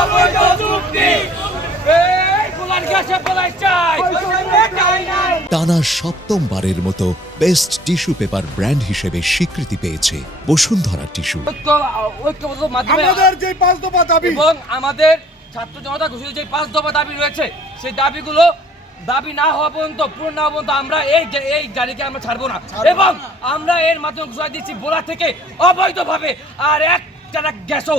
অবৈধ চুক্তি। টানা সপ্তমবারের মতো বেস্ট টিস্যু পেপার ব্র্যান্ড হিসেবে স্বীকৃতি পেয়েছে বসুন্ধরা টিস্যু। আমাদের যে পাঁচ দফা দাবি। এবং আমাদের ছাত্র জনতা ঘোষিত যে পাঁচ দফা দাবি রয়েছে সেই দাবিগুলো দাবি না হওয়া পর্যন্ত পূর্ণ না হওয়া পর্যন্ত আমরা এই যে- এই গাড়িকে আমরা ছাড়বো না। এবং আমরা এর মাধ্যমে ঘোষণা দিচ্ছি বোলা থেকে অবৈধভাবে আর এক গ্যাসও